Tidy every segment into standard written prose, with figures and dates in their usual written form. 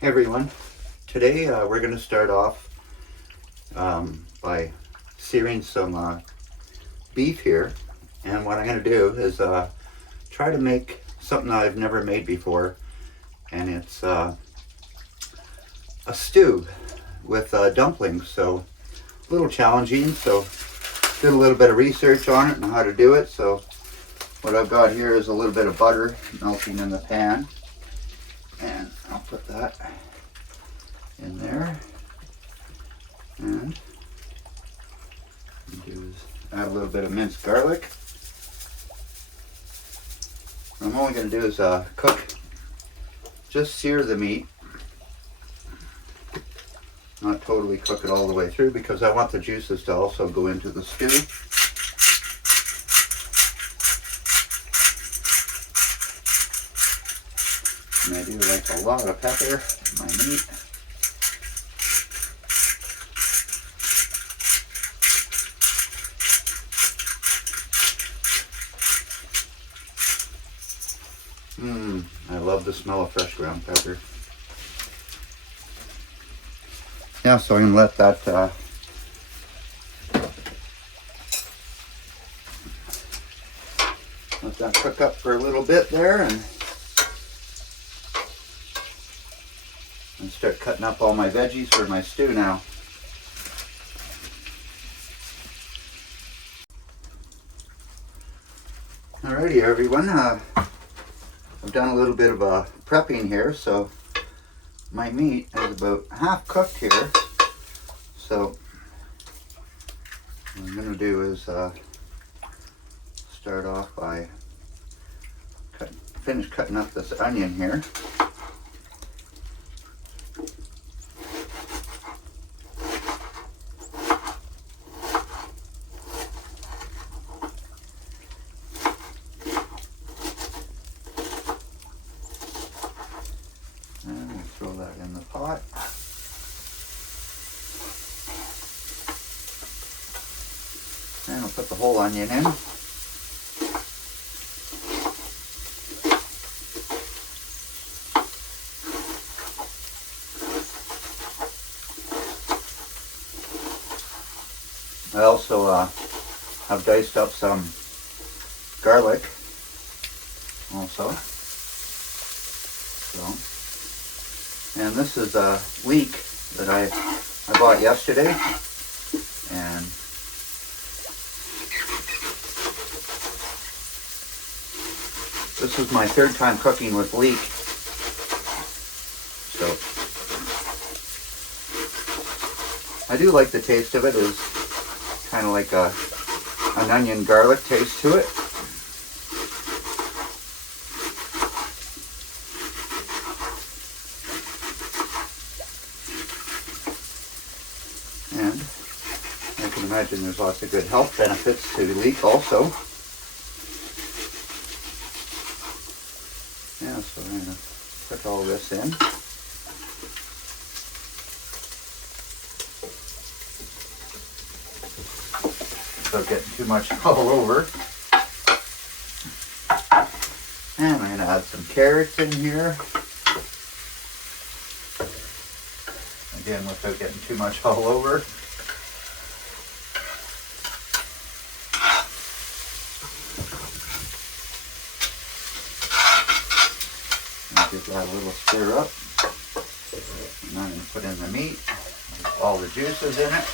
Hey everyone, today we're going to start off by searing some beef here, and what I'm going to do is try to make something I've never made before, and it's a stew with dumplings. So a little challenging, so did a little bit of research on it and how to do it. So what I've got here is a little bit of butter melting in the pan, and I'll put that in there, and do is add a little bit of minced garlic. What I'm only going to do is just sear the meat, not totally cook it all the way through, because I want the juices to also go into the stew. And I do like a lot of pepper in my meat. I love the smell of fresh ground pepper. Yeah, so I'm going to let that cook up for a little bit there, and start cutting up all my veggies for my stew now. Alrighty everyone, I've done a little bit of prepping here, so my meat is about half cooked here. So what I'm going to do is start off by finish cutting up this onion here. And we'll throw that in the pot. And I'll put the whole onion in. I also have diced up some garlic also. And this is a leek that I bought yesterday, and this is my third time cooking with leek. So I do like the taste of it. It's kind of like an onion garlic taste to it. And I can imagine there's lots of good health benefits to leek also. Yeah, so I'm going to put all this in. Without getting too much all over. And I'm going to add some carrots in here. Again, without getting too much all over. I'll give that a little stir up. And I'm going to put in the meat, all the juices in it.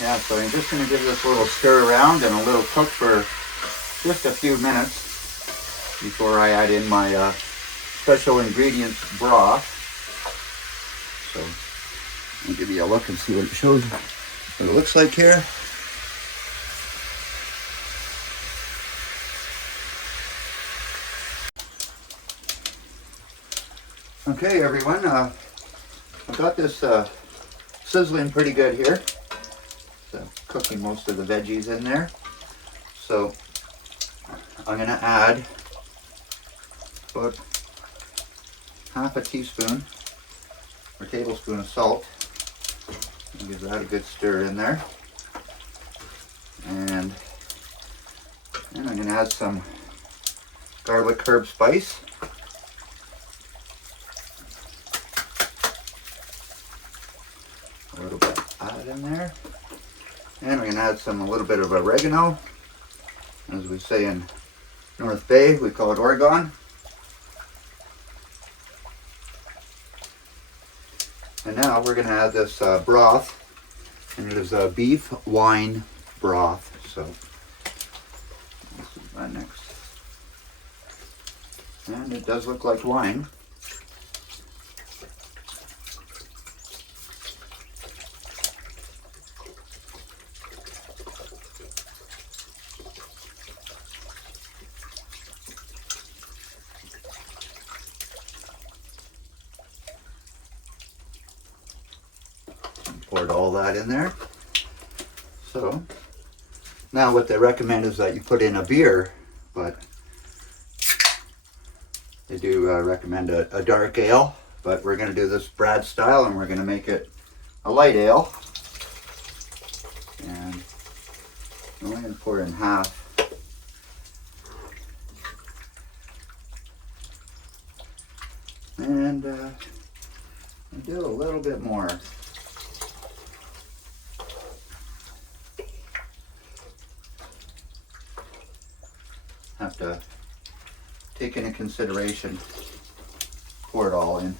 Yeah, so I'm just going to give this a little stir around and a little cook for just a few minutes before I add in my special ingredients broth. So I'll give you a look and see what it shows, what it looks like here. Okay everyone, I've got this sizzling pretty good here. Cooking most of the veggies in there. So I'm going to add about half a teaspoon or tablespoon of salt. Give that a good stir in there. And then I'm going to add some garlic herb spice. A little bit of that in there. And we're going to add a little bit of oregano. As we say in North Bay, we call it Oregon. And now we're going to add this broth. And it is a beef wine broth. So this is that next. And it does look like wine. Poured all that in there. So now what they recommend is that you put in a beer, but they do recommend a dark ale, but we're going to do this Brad style and we're going to make it a light ale. And I'm only going to pour in half. And do a little bit more. Have to take into consideration, pour it all in.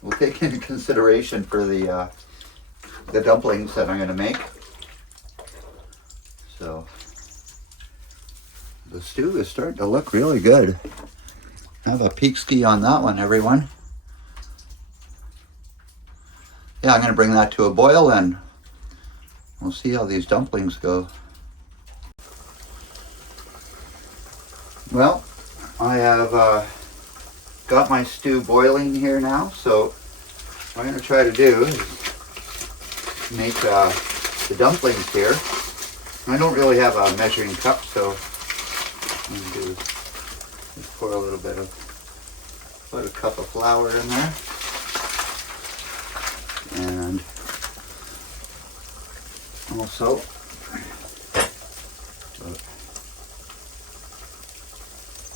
We'll take into consideration for the dumplings that I'm going to make. So the stew is starting to look really good. Have a peek ski on that one, everyone. Yeah, I'm going to bring that to a boil and we'll see how these dumplings go. Well, I have got my stew boiling here now, so what I'm going to try to do is make the dumplings here. I don't really have a measuring cup, so I'm going to do just pour a little bit of, put a cup of flour in there, and also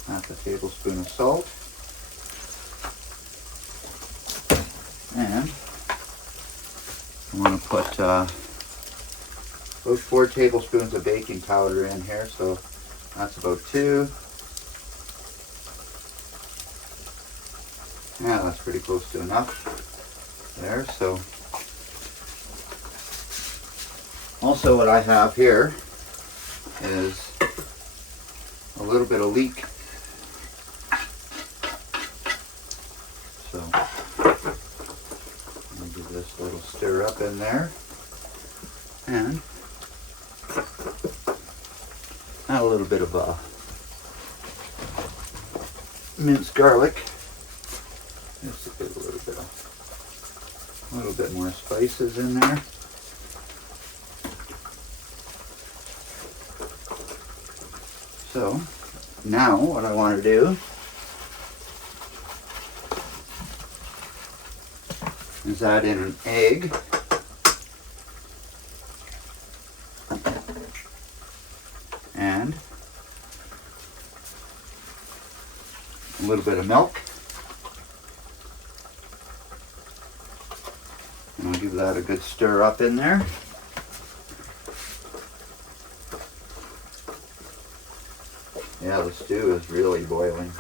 half a tablespoon of salt, and I want to put about 4 tablespoons of baking powder in here, so that's about 2. Yeah, that's pretty close to enough there. So also what I have here is a little bit of leek. So let me give this a little stir up in there, and add a little bit of minced garlic. Just to get a little bit more spices in there. So now what I want to do is add in an egg, and a little bit of milk, and I'll give that a good stir up in there. Yeah, the stew is really boiling.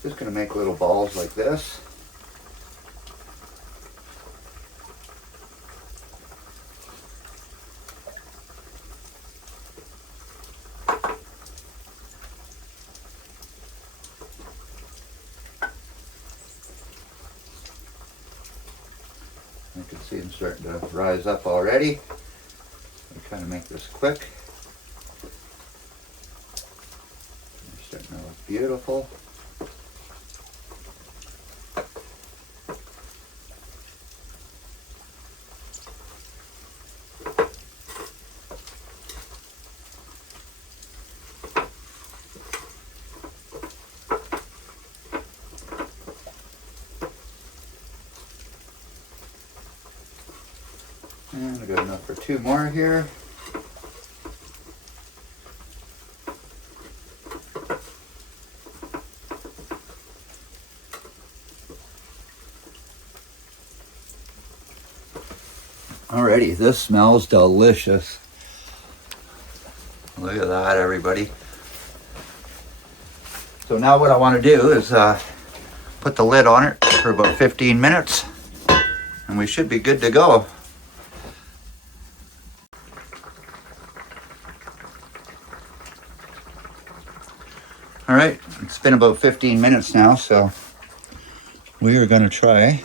Just going to make little balls like this. I can see them starting to rise up already. I kind of make this quick. They're starting to look beautiful. And I got enough for 2 more here. Alrighty, this smells delicious. Look at that, everybody. So now what I want to do is put the lid on it for about 15 minutes and we should be good to go. All right, it's been about 15 minutes now, so we are going to try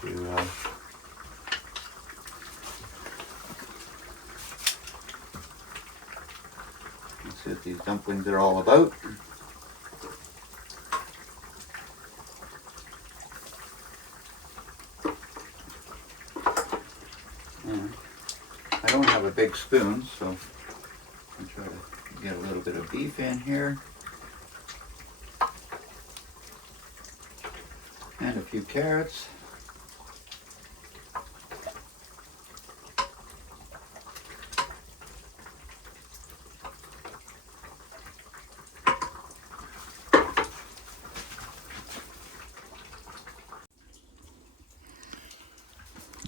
to see what these dumplings are all about. And I don't have a big spoon, so I'll try to get a little bit of beef in here. And a few carrots.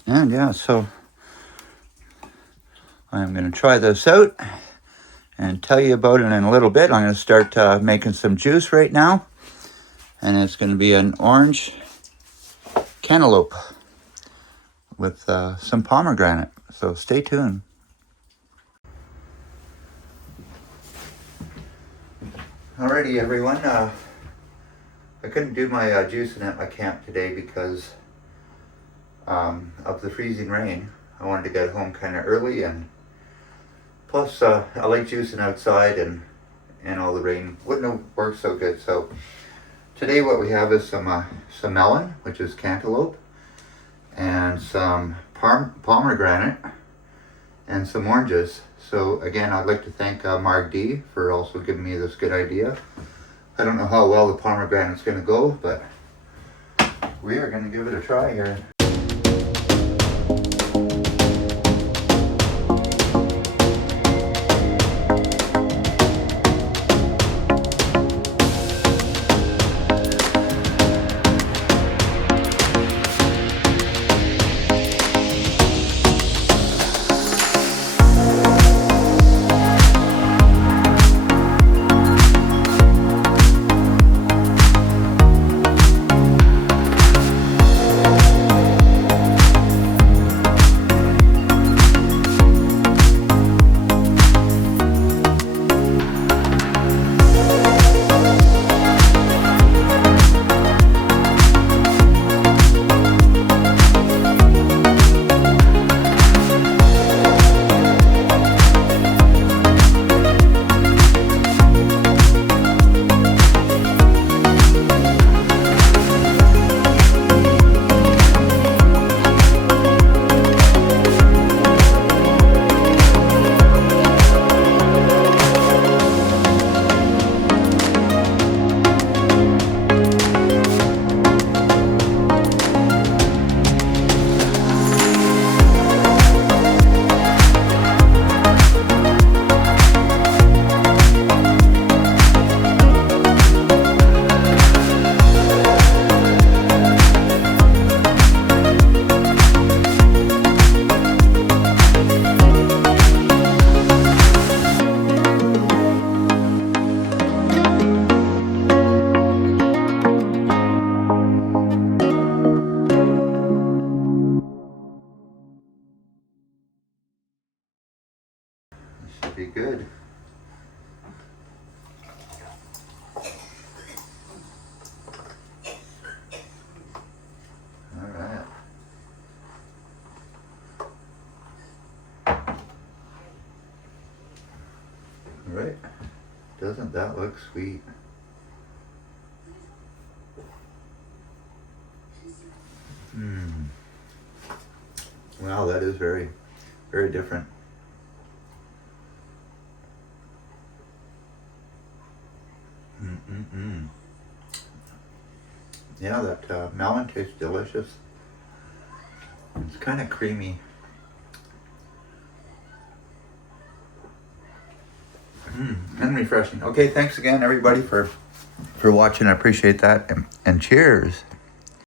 And yeah, so I'm going to try this out and tell you about it in a little bit. I'm going to start making some juice right now. And it's going to be an orange cantaloupe with some pomegranate. So stay tuned. Alrighty, everyone. I couldn't do my juicing at my camp today because of the freezing rain. I wanted to get home kind of early, and plus I like juicing outside, and all the rain wouldn't have worked so good. So today what we have is some melon, which is cantaloupe, and some pomegranate, and some oranges. So again, I'd like to thank Mark D for also giving me this good idea. I don't know how well the pomegranate's going to go, but we are going to give it a try here. Should be good. right. Doesn't that look sweet? Mmm. Wow, that is very, very different. Mm-mm-mm. Yeah, that melon tastes delicious. It's kind of creamy. And refreshing. Okay, thanks again, everybody, for watching. I appreciate that. And cheers.